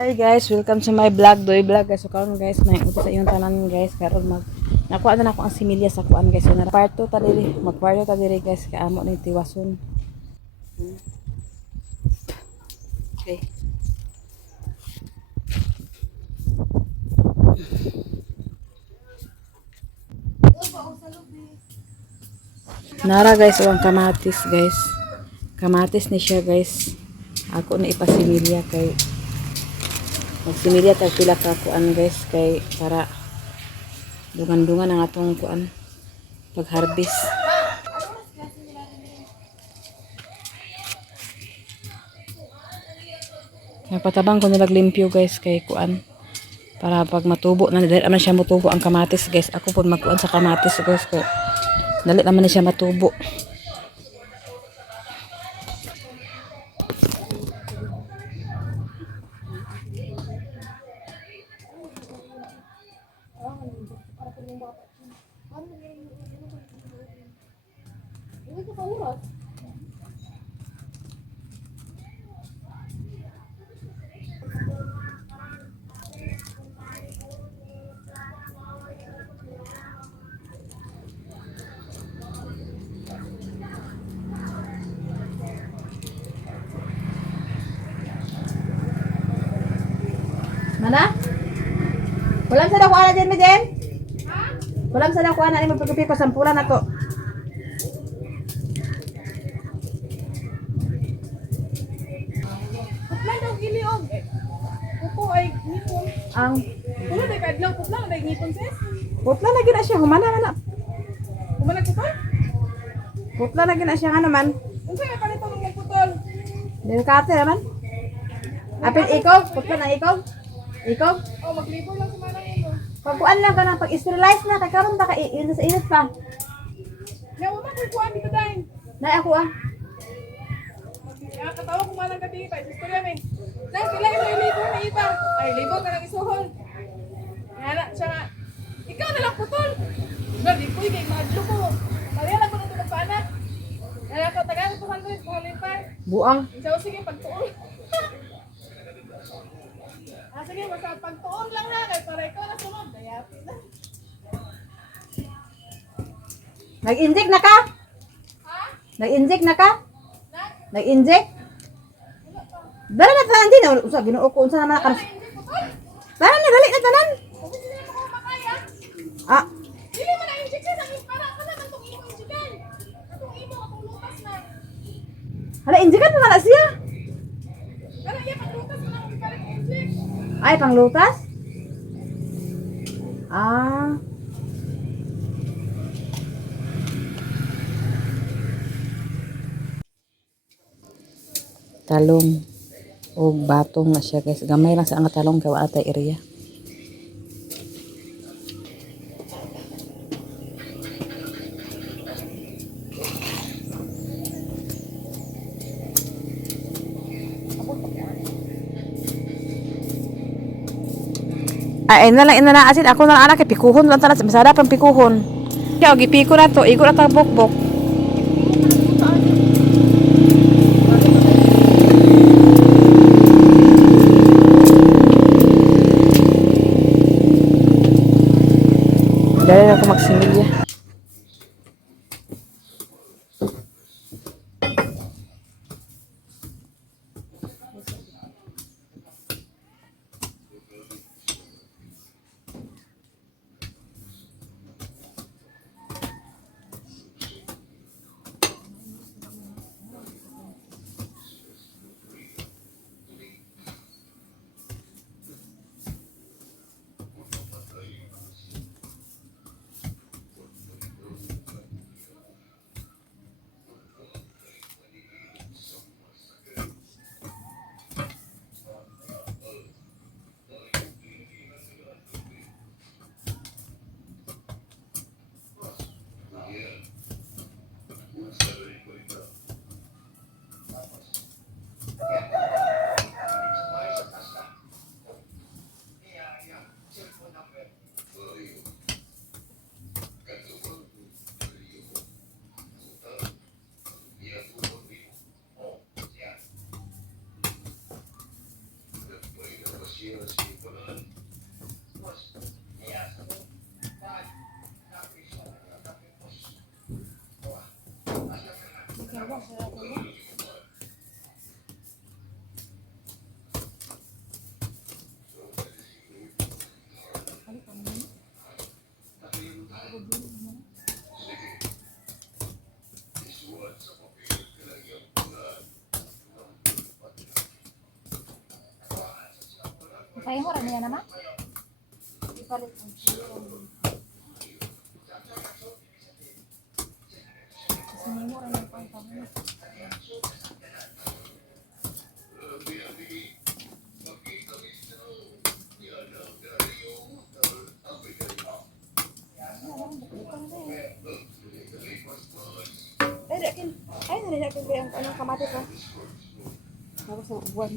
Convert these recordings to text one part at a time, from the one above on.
Hi guys, welcome to my vlog, Doy Vlog guys. So karon guys, may utos sa iyong tanan guys. Karon nakuha na ako ang similya sa kuan guys. So na parto ta diri, magparto ta diri guys kay amo ni tiwason. Okay. Nara guys, ang kamatis guys. Kamatis ni siya guys. Ako na ipasimilya kay magsimilya tag pila ka kuan guys kay para dungan-dungan ang atong kuan pag-harvest. Nagpatabang ko nilaglimpyo guys kay kuan para pag matubo na dahil naman siya matubo ang kamatis guys. Ako po magkuan sa kamatis guys ko. Dali naman na siya matubo. Mana? Walang sa nakuha na dyan, Miden? Ha? Walang sa nakuha na ni magpagpipiko, sampulan na to. Putla daw giliog. Kuko ay ngipon. Ang Kulo day kadlaw putla day ngipon sis. putla na gina siya, humana na. Kumanag ko pa? Putla na gina siya nga naman. Unsa may palito ng magputol? Delikate naman. Apil ikaw, putla na ikaw. Ikaw? Oh, maglibor lang sa manang mo. Pagkuan lang ka na, pag-sterilize na, kay karon ta ka init sa init pa. Ya wala ko kuan dito dahin. Nay ako ah. Ya katawa ko manang gabi pa. Istorya mi. Nang kailangan mo ilibor na iba. Ay libor ka nang isuhol. Yana siya nga. Ikaw na lang putol. Gadi ko kay madlo ko. Kaya lang ko nang magpaanak. Kaya ko tagaan ko 200 ko halin pa. Buang. So sige pagtuon. Sige, basta pagtuon lang na kay para ikaw na sunod. Dayapi na. Nag-inject na ka? Ha? Nag-inject na ka? Na? Nag-inject? Dala na tanan din. Unsa Ginoo ko unsa naman ka? Hindi ko tol. Dala na dali na tanan. Kung hindi na ako makaya. Ah, Dili man na injection sa akin para ka naman tong imo injection. Atong imo atong lutas na. hala injekan pa na siya. Pero iya paglutas mo na ako balik inject. Ay panglutas? Ah. Talong o batong na siya guys. Gamay lang sa ang talong kawa atay area. Ay na lang ina na asin ako na anak kay pikuhon lang tanan masada pang pikuhon. Kaya gipiko na to, igo na ta bokbok. Dahil ako magsimilya. Kaya mo rin yan naman? Ipalit mo. Kasi mo rin yung pangkaman. Ay, nariyakin ko yung anong kamatis ha. Tapos sa buwan.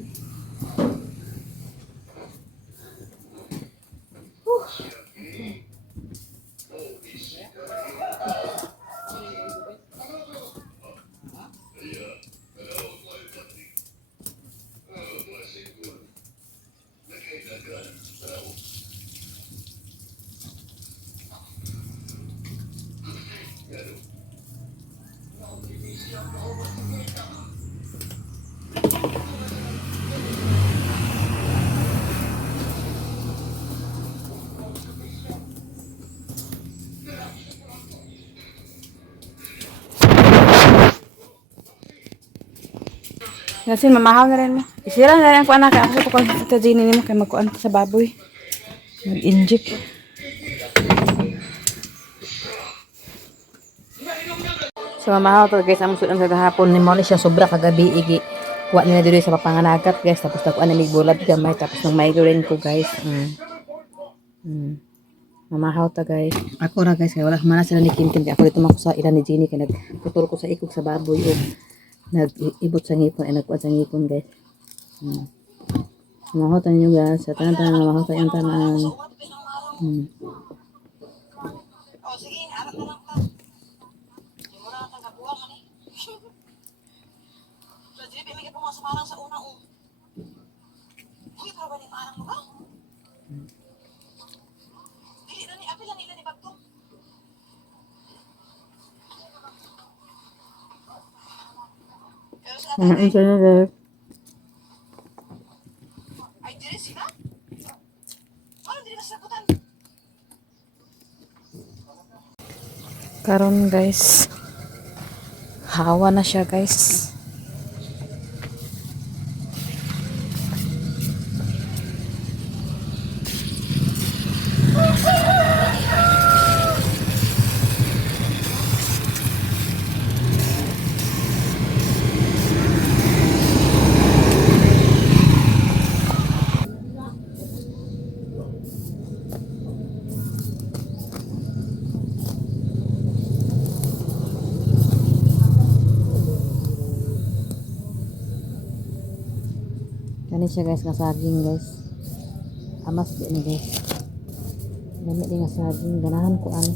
Kasi mamahaw na rin mo. Isira na rin ko anak. Ako sa tukang sa Jenny ni mo kay magkuan sa baboy. Mag-inject. So mamahaw to guys. Ang sudan sa gahapon ni mo ni siya sobra kagabi igi. Kuha nila dito sa papanganagat guys. Tapos nakuha na may bulat gamay. Tapos nang may rin ko guys. Mamahaw ta guys. Ako ra guys. Kaya wala mana sila ni Kintin. Ako dito mako sa ilan ni Jenny. Kaya nagputol ko sa ikog sa baboy. Nag-ibot sa ngipon. Ay nagkuha sa ngipon guys. Mamahaw ta ninyo guys. Sa tanan-tanan mamahaw ta yung tanan. O sige, harap na lang ta. Mura na tang kabuang ani. So dili may kapo sa marang sa una o. Uy, para ba ni marang mo ba? Dili na ni apil na nila ni bagtong. Ay, dili sila? Ano dili na sakutan? Karon guys. Hawa na siya guys. Kani siya guys nga saging guys. Amas di ni guys. Dami di nga saging ganahan ko ani.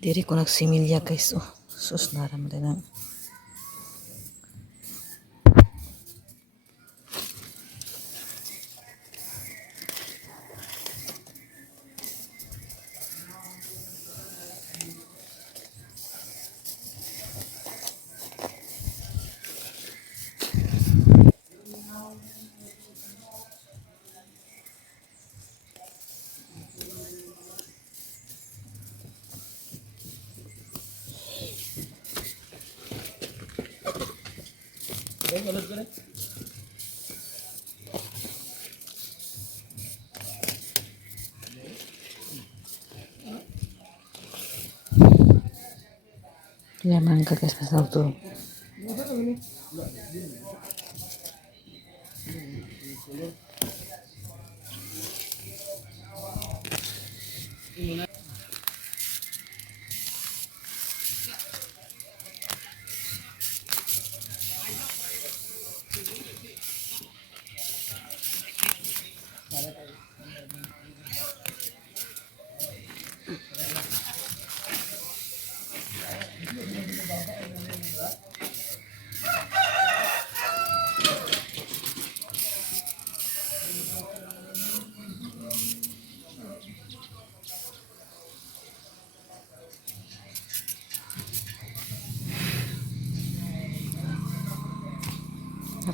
Diri ko nagsimilya guys. Oh, sus naramdaman lang. Yaman ka guys sa auto.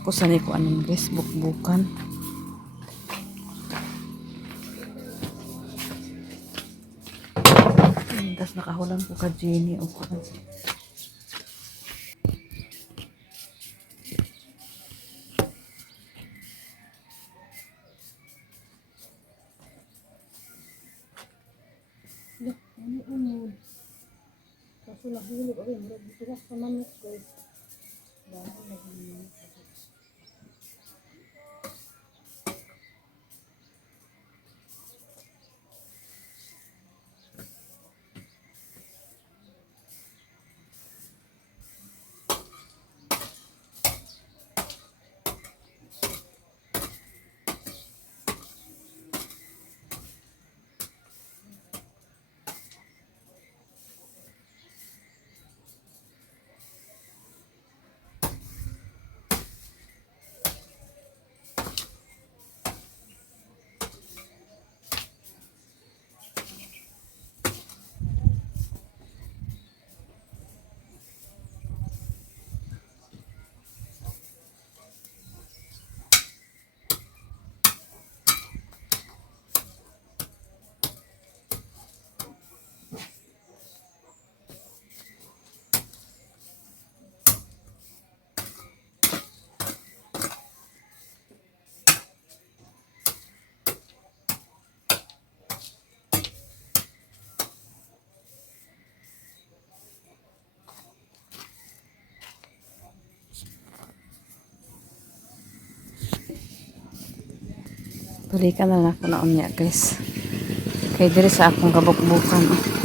Ako sanay ko anong guys, bukbukan. Tapos nakahulan ko ka Jenny o kuan. Kaso nahulog ako, murag bituwas sa manok guys. Dahil naging Balikan na ako na unya guys. Kay diri sa akong kabukbukan. Oh.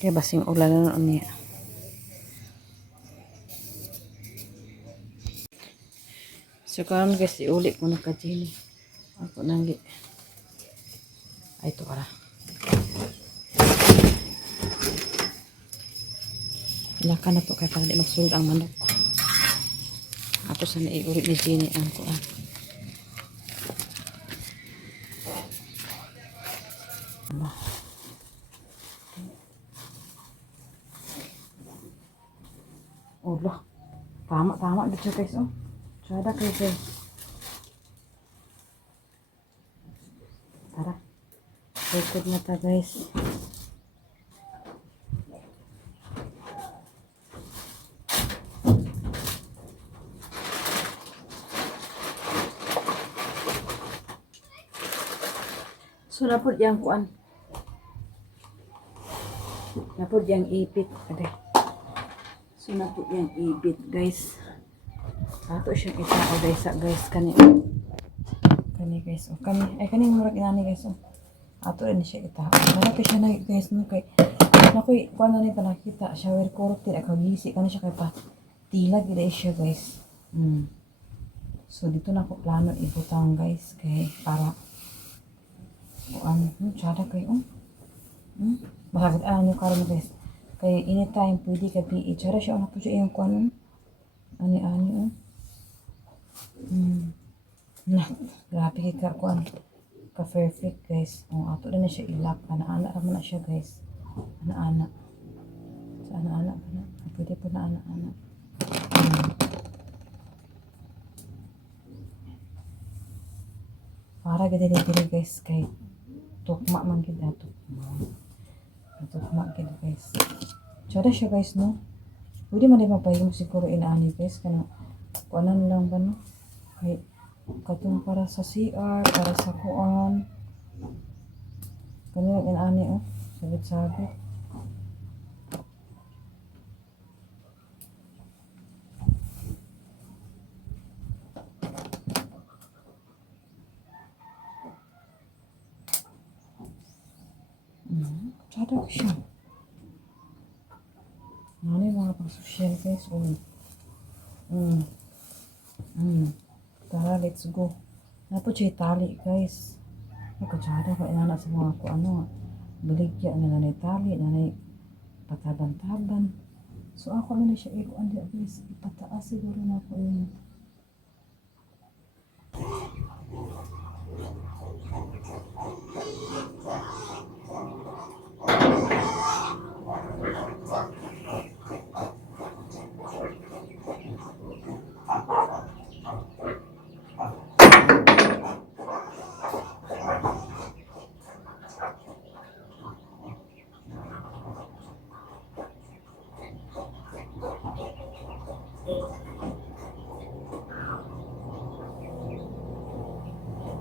Kaya basing ulan na niya. So karon guys, iuli ko na ka Jenny. Ako nanggi. Ay, ito para. Ilakan na to kaya para di magsulod ang manok. Ako sa naiulit ni Jenny ang kuan. Ulo. Tama dito guys, oh. Tsada kayo guys. Tara. Record na ta guys. So, napod yung kuan. Napod yung ipit. Ade. So, napod yung ipit, guys. Ato siyang itao, guys. Guys, kani. Kani, guys. O, kani. Ay, kani murag inani, guys. O. Ato rin siya itao. Malapit siya na, guys. No, kay, nakoy, kuan na pa nakita. Shower kurot din. Akagisi. Kani siya kay pa. Tilag, gila siya, guys. So, dito na ako plano ibutang, guys. Kay, para tsada kayo. Bakit nyo karon guys. Kaya anytime pwede ka PE. Tsada siya. Ano po siya yung kuan. Ani-ani. Grabe ka kuan. Ka-perfect guys. Ato na siya ilak. Ana-ana naman na siya guys. Ana-ana. Sa ana-ana pa na. Pwede po na ana-ana. Para gadi-gadi guys. Kay tukma man gid ato. Tukma gid guys. Tsada siya guys no. Pwede man din magpahimo siguro inaani guys kana kuanan lang ba no. Kay katong para sa CR, para sa kuan. Kanila inaani oh. Sabit-sabit. Tsada ko siya. Ano yung mga pang-social guys? Tara, let's go. Napo siya tali guys. Nagkatsada ko inana sa mga ko ano. Baligya na nanay tali, nanay pataban-taban. So ako na siya iruan di guys. Ipataas siguro na ako yun.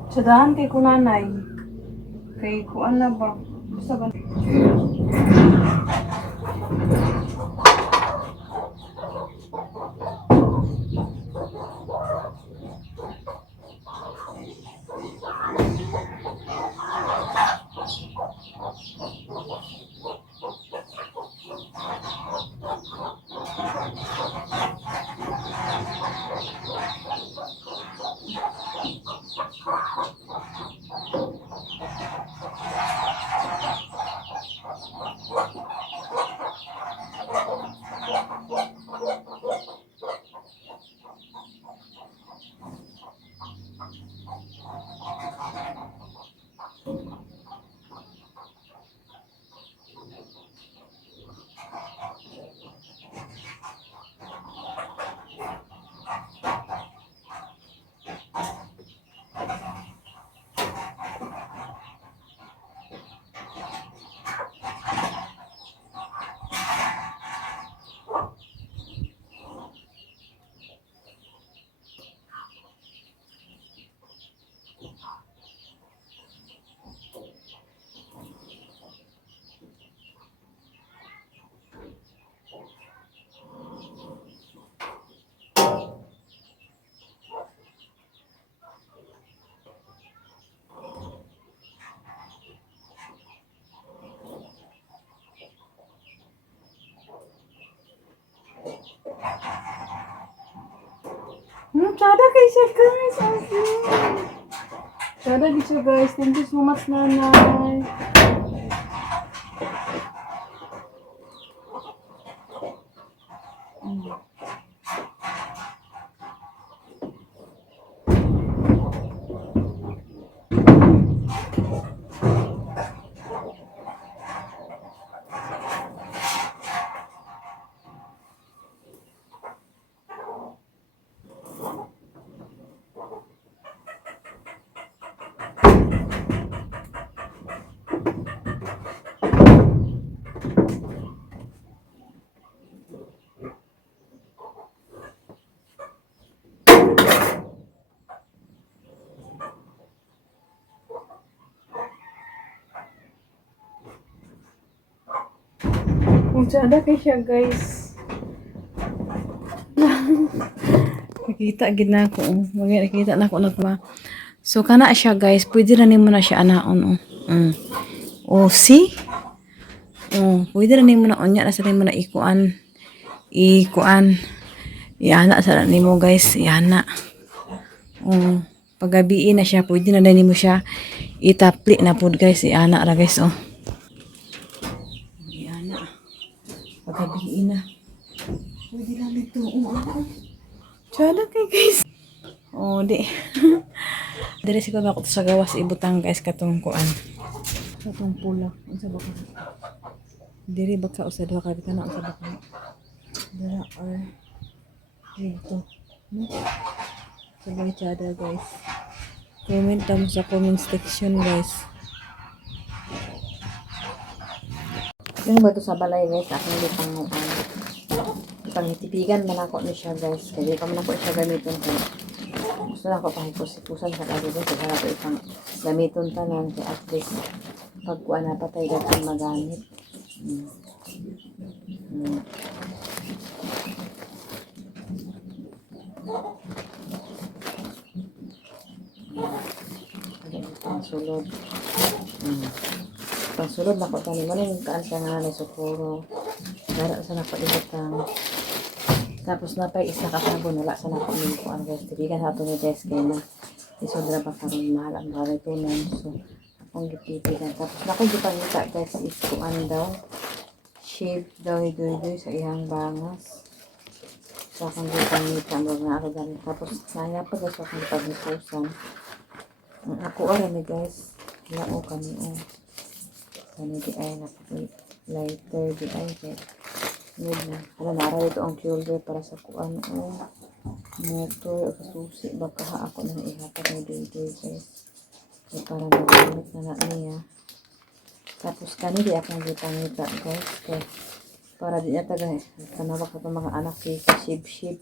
Sadahan kay kunanay. Kay kuan na ba? Basta ba? Tsada kay siya guys. Tsada dito guys. Thank you so much, nanay. Kung tsada kayo siya guys. Nakita gid na ako. Nakita na ako nagma. So kana siya guys, pwede na nimo na siya anaon oh. See? Oh, pwede na nimo na onya na sa nimo na ikuan. Iana sa nimo guys, iana. Oh, pagabi na siya, pwede na nimo siya itapli na pud guys, iana ra guys oh. Iana. Pagabi na. Pwede lang dito. Oh. Tsada kay guys. Oh, di. Dire siguro ako sa gawas ibutang guys katong kuan. Katong pula. Unsa ba ka? Dire ba ka usa duha ka kana usa ba ka? Dara or dito. No? Sabay tsada guys. Comment mo sa comment section guys. Ano ba ito sa balay guys? Ako hindi pangitipigan man ako ni siya guys. Kaya pa man ako siya gamiton ko. Gusto na ako panghipusipusan sa lagi guys. Kaya ako ipang gamiton tanan. Kaya at least pagkuha na patay dapat magamit. Pangsulod. Pangsulod na ko tani. Maling kaan siya nga na sukuro. Dara sa napaibutang. Tapos napay isa kasabon. Wala sa napamingkuan guys. Tibigan sa ito ni guys. Kaya na isodra pa karon mahal ang bagay tunan. So, akong gitipigan. Tapos na akong gipangita guys is kuan daw. Shape daw ni Doy sa ihang bangas. So, akong gipangita mo na ako dali. Tapos, saya pa guys akong gipagnipusan. Ang ako ni guys. Lao kami o. Kani di ay lighter di ay guys. Alam na araw ito ang shoulder para sa kuan o. Motor o susi. Baka ako na ihatag ni Doy guys. So, para magamit na niya. Tapos kani di akong gipangita guys. Kaya para di niya taga kanawak sa mga anak si shib-shib.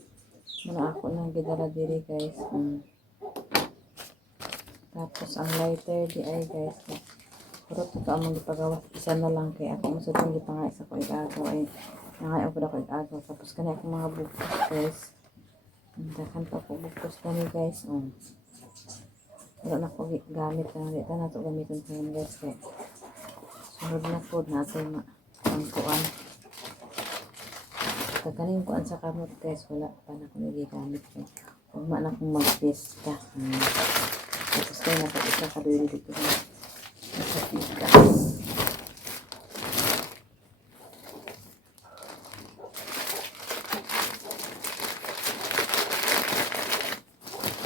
Muna ako nang gidala diri guys. Tapos ang lighter di ay guys. Pero ito among gipagawa. Isa na lang kaya ako masudong gipangay sa ko igagaw ay nangayon ko na ko igagaw. Tapos kani akong mga bukos guys. Dakan pa ko bukos kani guys. Wala na ko gamit na dito na ito gamitin ko yun guys. Kaya sunod na po natin ang kuan. Kakanin kuan sa kamot guys. Wala pa na ko nagigamit ko. Huwag man akong mag-pista. Tapos kayo na pag-isa kadoy dito na. Nasa pikas.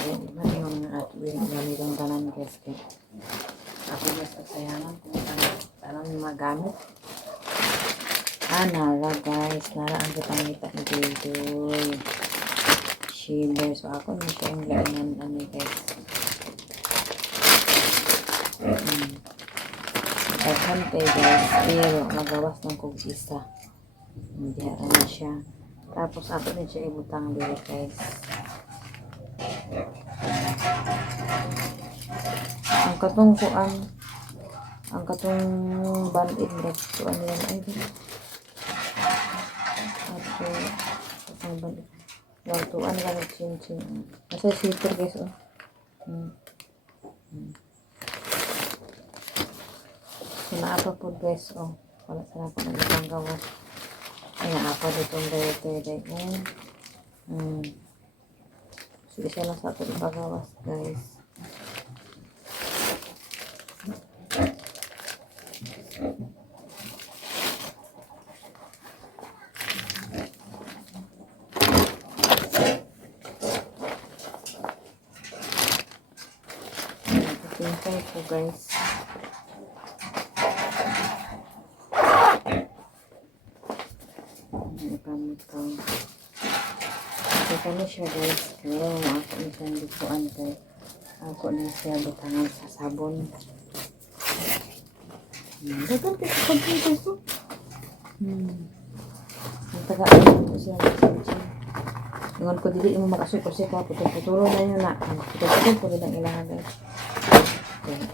Ayan, iba yung gamit ang tanan guys. Kaya ako guys nagsayangan kung tanong magamit. Nara guys. Nara ang kapangita ni Doy. Shiller. So ako na siya yung gawin guys. Ay kante guys. Pero nagawas ng kong isa. Hindi na siya. Tapos ako din siya ibutang dito guys. Ang katong kuan. Ang katong band-aid rep. Kuan yan ay katong band-aid. Yung tuan lang yung chin-chin. Nasa zipper guys oh. So naapa po guys oh. Wala sa napo na itong gawas. Ay naapa ditong dayete. So isa lang sa ato ipagawas guys. Tingkay ko guys. Ipamito. Ito na siya guys. Kaya ako na siya likuan kay ako na siya butangan sa sabon. Dagan kayo sa computer ko. Nagtagaan ko siya. Ingon ko dili mo makasuy-kusy ka. Putol-putulon na yun na. Putol-putol ko rin ang ilangan guys. Okay.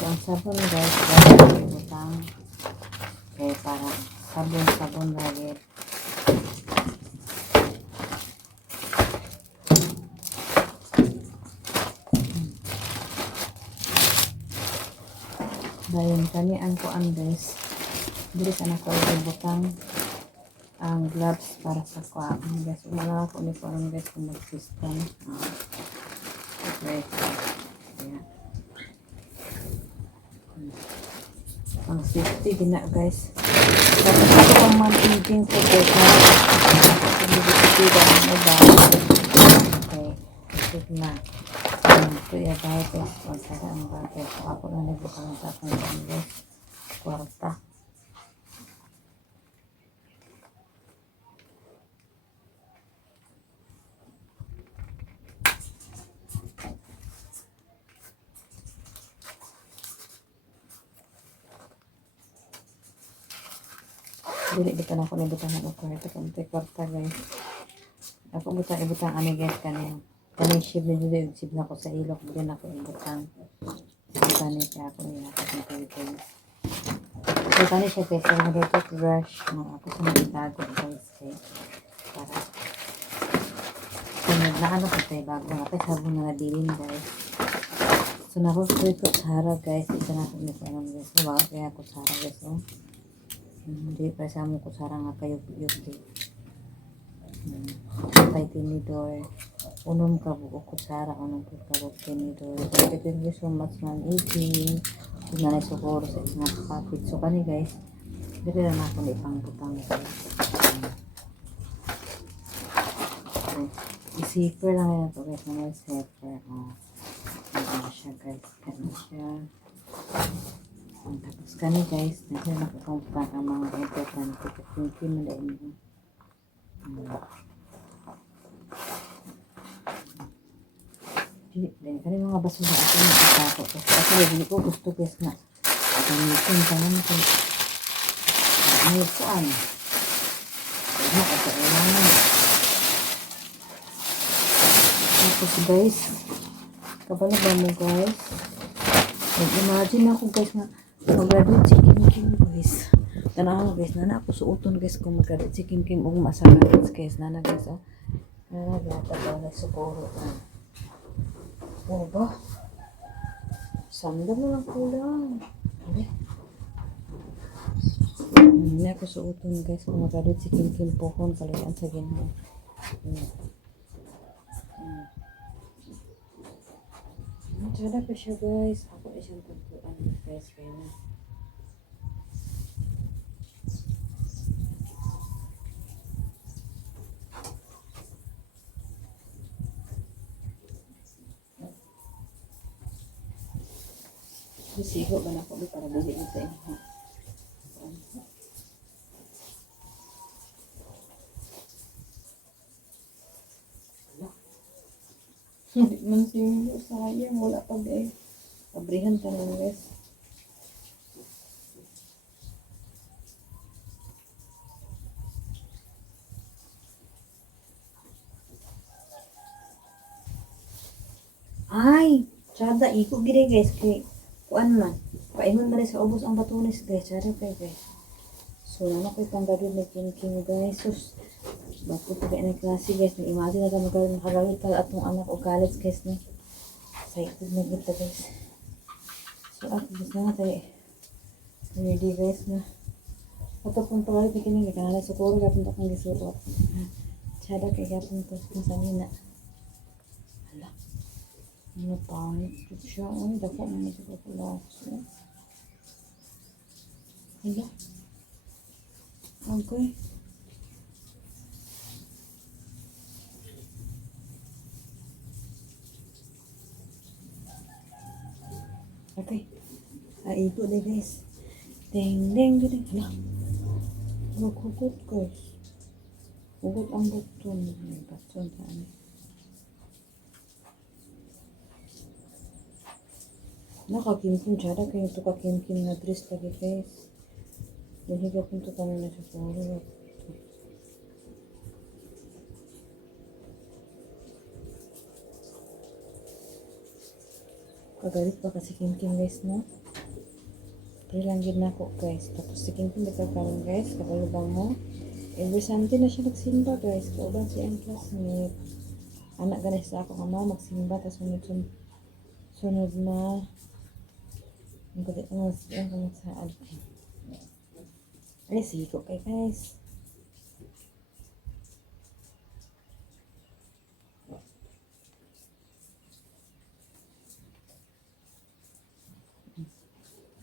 So, ang sabon guys, gagawin butang. Okay, para sabon-sabon lagi. Dahil kani ang kuan guys. Dili ka na ko butang ang gloves para sa kuan guys. Umala ko ni kuan guys kung mag-system. Okay. Ayan. Ang safety din na guys. Tapos ito ang mantiging ko guys na pinibigitigan ng iba. Okay. Ito na. Ito yung bagay. Ang sada ang bagay. So ako na nagbukang sa akin guys. Kwarta. Dili kita na ako nabutang ng kwarta kamtay kwarta guys. Ako ibutang ani guys kanin shib na dili shib na ko sa ilok din ako ibutang. Kani kaya ako niya kasi ito. So kani siya guys ang toothbrush na ako sa nagtago guys para sunod na ano ko tayo bago nga sabon na nabilin guys. So na ko kutsara guys ito na ako guys. So bago kaya kutsara guys hindi pa sa mo kutsara nga kayo di. Patay tinidor. Unom ka buo kutsara, unom ka buo tinidor. Thank you so much man eating. Kung na siguro sa isang kapit. So kani guys, dito na ako na ipang butang guys. I-zipper lang yan ito guys. Mga zipper. Ano siya guys. Ano siya. Tapos kani guys, nasa nakakumpa ang mga importante kasi mo na inyo. Dili kani mga basura ako na itapo. Kasi ako hindi ko gusto guys na gamitin ka naman ito. Ano ito ano? Ano ito ilangan. Tapos guys, kabala ba mo guys? Imagine ako guys na mag-graduate si Kim Kim guys. Tanaw guys, nana ako suoton guys kung mag-graduate si Kim Kim ug masagat guys nana guys oh. Nana gata daw na siguro. Oh ba? Sandal na lang kulang. Okay. Nana ako suoton guys kung mag-graduate si Kim Kim pohon kalian sa Ginoo. Sada pa siya guys. Ako ay siyang tagpuan guys kaya na. Sisigo ba na ko para dili ito inyo. Hindi man siyo sayang. Wala pa guys. Pabrihan ka na guys. Ay! Tsada, iko gire guys. Kay, kuan man. Paingon na rin sa ubos ang batunis guys. Tsada kayo guys. So, ano ko itang gawin na kin guys. Sus, Bago pa kayo nag-klase guys, imagine na magagamit ka atong anak o college guys na. Excited na kita guys. So at least na tayo ready guys na. Ato pong pagalit na kining kanala siguro gapon to kang gisuot. Tsada kay gapon to kung sa nina. Hala. Ano pangit siya. Ay, dako mo na siguro pala. Hala. Okay. Okay. Igo na guys. Ding, ding, ding, ding. Hala. Maghugot guys. Hugot ang buton. Buton saan. Nakakimkim tsada kayo ito kakimkim na dress lagi guys. Nahiga po ito kami na sa polo. Kagalit pa kasi kimkim guys no. Pero lang yun na ako guys. Tapos si kimkim nagkakaroon guys. Kabalubang mo. Every Sunday na siya nagsimba guys. Kauban siya ang classmate. Anak ganas sa ako kama magsimba. Tapos sunod na. Ang kulit na siya kung sa alpin. Ay, siko kay guys.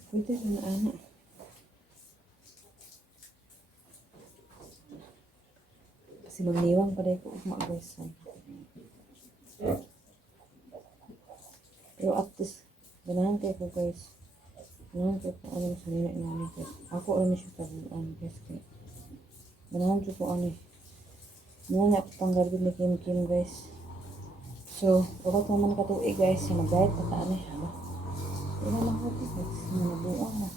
Pwede na anak. Kasi magliwang pa rin ko ugma guys. Pero at least, ganahan kayo ko guys. Ganahan kayo kung ano sa nila inamin guys. Ako alam siya tabuan guys. Ganahan kayo kung ano eh. Muna ako panggarbin ni Kim Kim guys. So, ugat naman katuig guys. Yung mag-diet pa taan eh. Hala. Wala lang ako guys. Nabuang na.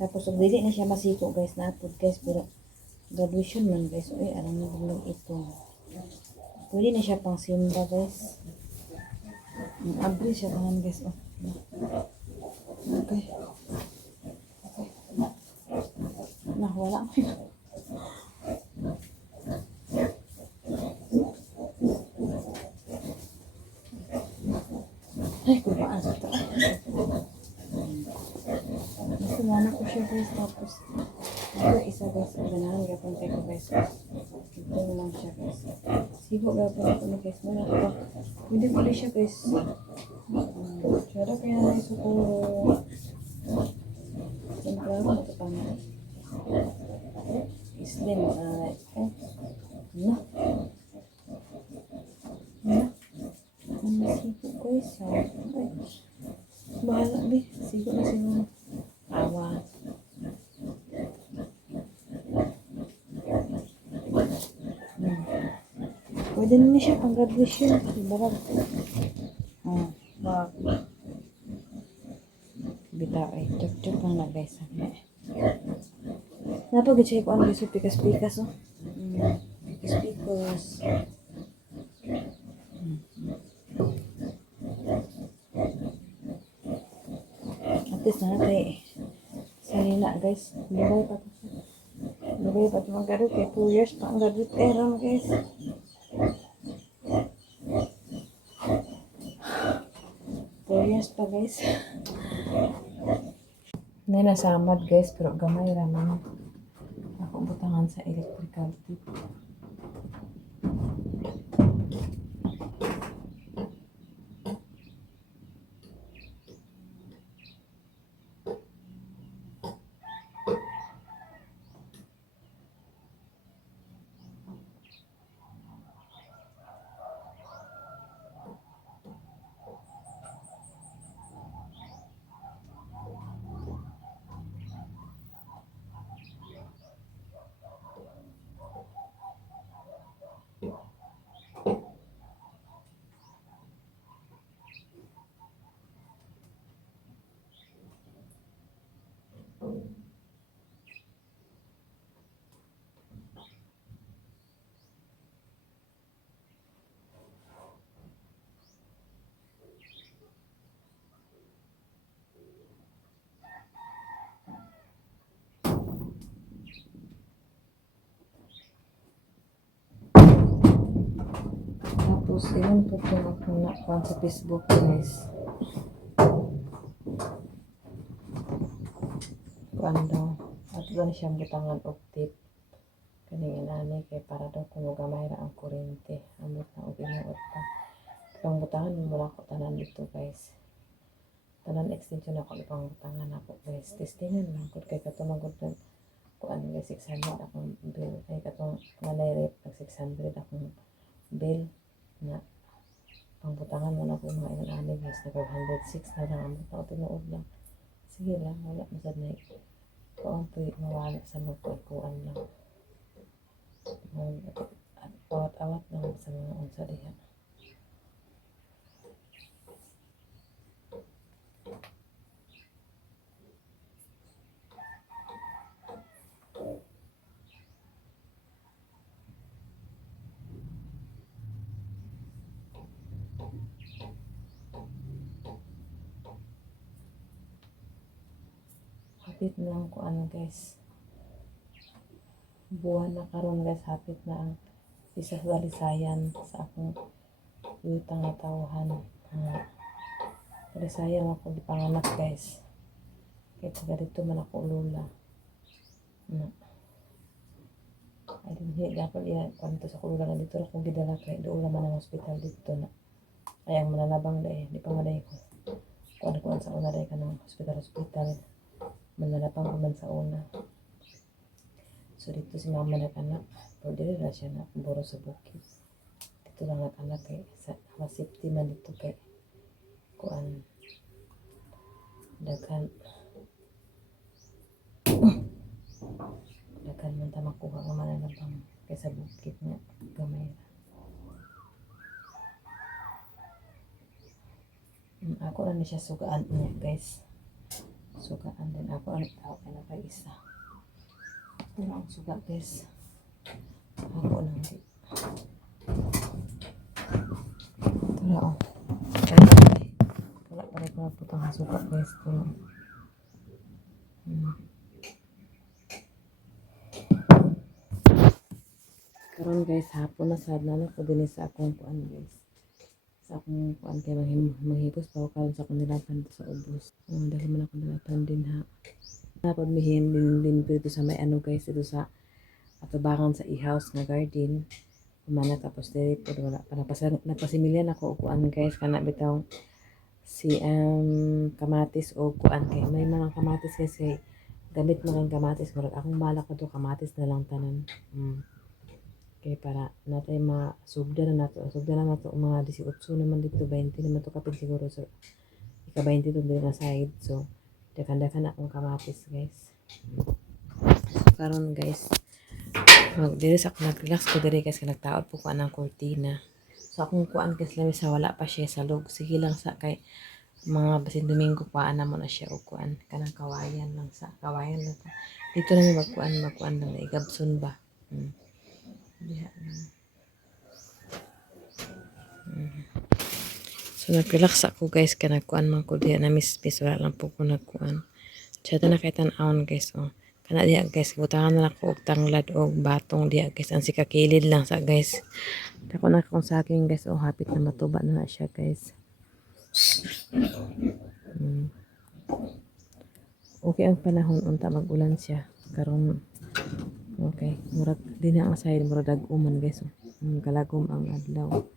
Tapos, dili na siya masiko guys. Na-upload guys. Pero, graduation man guys. Uy, alam na lang ito. Pwede na siya pang simba guys. Abri siya tahan guys. Oh. Okay. Okay. Nah, wala mo yun. Ay, kumaan sa ito. Nasumanak ko siya guys. Tapos, ito isa guys. Ganahan gapon kayo guys. Ito lang siya guys. Sigo gapon ako na guys. Muna ko ba? Pwede ko rin siya guys. Siyara kaya na rin siguro. Siyempre ako ito pa na. Islim. Ano? Ano? Ano sigo guys? Ay. Bahala ba? Sigo na siguro. Awa. Pwede naman siya pang graduation. Barag. Bak. Bita ay. Chok-chok lang na guys. Napag-check ko ang gusto pikas-pikas oh. Pikas-pikas. At least na natin sarina guys. Lugay pa ito. Lugay pa ito mag-graduate. Kaya 2 years pa ang graduate era guys. Pa guys. Hindi nasamad guys pero gamay raman. Ako butangan sa electrical tip. Tapos, yun po yung akong nakuha sa Facebook, guys. Kuan daw. At doon siya butangan og tip. Kaning inani kay para daw kung gamay ra ang kuryente. Amot na og inuot pa. Pang butangan mo wala ko tanan dito, guys. Tanan extension ako ipang butangan ako, guys. Testingan lang kung kay katumagod na kuan guys 600 akong bill. Kay katong nanay rate nag 600 akong bill na pangbutangan mo na po mga inani, guys, na 506 na lang amot na tinuod lang. Sige lang, wala masad na kaon po mawala sa magkuan lang. Awat-awat lang sa mga unsa diha. Hapit na ang kuan, guys. Buwan na karon, guys, hapit na ang isa sa dalisayan sa akong yutang na tawhan. Dalisayan ako di panganak, guys. Kaya taga dito man ako lula. Ay dinhi dapat iya kanto sa kulula na dito akong gidala kay doon naman ang hospital dito na. Ay ang mananabang dai, di pa maday ko. Kuan sa una dai kanang hospital. Mananabang man sa una. So dito si mama nag-anak. Pero dili na siya na buro sa bukid. Dito lang nag-anak kay sa safety man dito kay kuan daghan man ta makuha nga mananabang kay sa bukid nga gamay ra. Ako na siya sugaan niya, guys. Sugaan din ako ang tao na kay isa. Wala ang suga, guys. Ako lang di. Ito na, oh. Wala pa rin ko na putang suga, guys. Ito na. Karon, guys, hapon na sad na ko din sa akong kuan, guys. Sa akong kuan kay manghipos pa ko karon sa akong nilapan sa ubos. Dahil man ako nilapan din ha. Tapos mihin din dito sa may ano, guys, dito sa atubangan sa e-house nga garden. Kumana tapos diri po wala pa nagpasimilyan ako og kuan, guys, kana bitaw si kamatis o kuan kay may mga kamatis kasi gamit mo kang kamatis murag akong bala ko to kamatis na lang tanan. Kay para natay masubda na nato mga 18 naman dito 20 naman to kapin siguro so ika 20 to din na side so dakan-dakan akong kamatis, guys. Karon, guys, diri sa ako nag-relax ko diri kasi nagtaod po ko anang kurtina. So akong kuan kasi lang sa wala pa siya sa log. Sige lang sa kay mga basin Domingo pa ana mo na siya og kuan kanang kawayan lang sa kawayan lang. Dito na magkuan lang igabson ba. Diha lang. So nag-relax ako, guys, ka nagkuan man ko diha na miss wala lang po ko nagkuan. Chata na kay tan-aon, guys, oh. Kana diha, guys, butangan na ako og tanglad og batong diha, guys, ang sikakilid lang sa, guys. Dako na akong saging, guys, oh, hapit na matuba na siya, guys. Okay ang panahon unta mag-ulan siya karon. Okay, murag din ang side murag dag-uman, guys. Kalagom ang adlaw.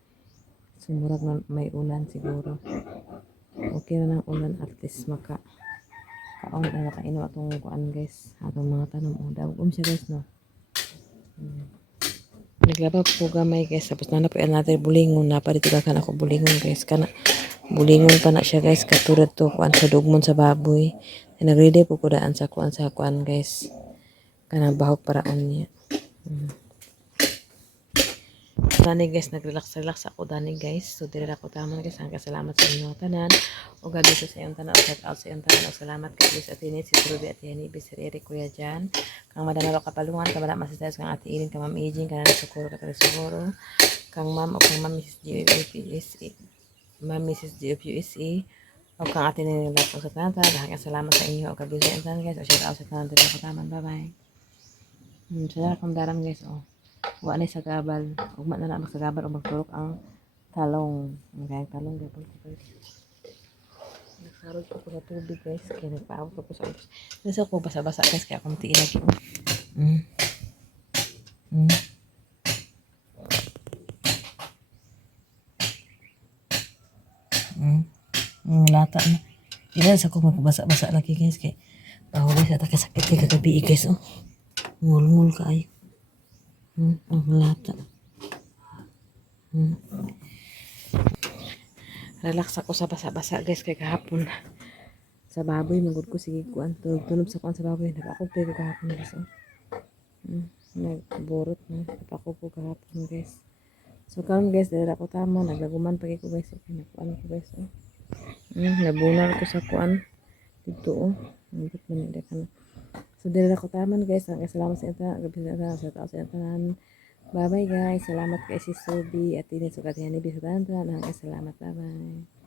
So murag na may ulan siguro. Okay na ng ulan at least kaon na nakaino atong kuan, guys. Atong mga tanom dag-um siya, guys, no. Naglaba po gamay, guys. Tapos na po natin bulingon na pa dito kan ako bulingon, guys. Kana bulingon pa na siya, guys. Katulad to kuan sa dugmon sa baboy. Nagready po ko daan sa kuan, guys. Kanang bahog paraon niya. Dani, guys, nag-relax ako dani, guys. So diri ako tamon, guys. Ang salamat sa inyo tanan. O gabi sa iyong tanan, o shout out sa iyong tanan. O salamat kay Luis Atinit, si Ruby at Yani, Sir Eric, Kuya Jan. Kang Madamalo Kapalungan, kabala masasayos kang Ate Ilin, kang Ma'am Ejing, kang Nana Socorro, Katalisogoro, kang Ma'am o kang Ma'am Mrs. GFUSE, Ma'am Mrs. GFUSE, o kang Ate Nilila po sa tanan. Dahil salamat sa inyo. O gabi sa iyong tanan, guys. O shout out sa tanan, diri ako tamon. Bye-bye. Sana akong daram, guys, o. Wa ni sa gabal, ugma na lang magsagabal o magturok ang talong. Okay, talong gapon ko guys. Nagsarod ko sa tubig guys. Kaya nagpaabot ako sa ubos. Nasa ko basa-basa guys. Kaya kunti lagi. Mm. Mm. Lata na. Ilan sa ko magpabasa-basa lagi guys. Kaya guys. At sakit kay kagabi guys. Oh. Ngul-ngul ka ay. Lata. Relax ako sa basa-basa guys. Kaya kahapon sa baboy magud ko sige kuan tunog sa kuan sa baboy nag-ako ko kahapon guys oh. Nagborot na ako po kahapon guys. So karon guys dala ko tama naglaguman pagi ko guys okay nakuan ko guys oh. Nabunal ko sa kuan dito oh. Nabot man ida kana. So dala ko taman guys salamat sa inyo gabi sa tao sa tanan. Bye bye guys. Salamat kay si Sobi at ini sukat yan ibig sa tanan. Salamat bye bye.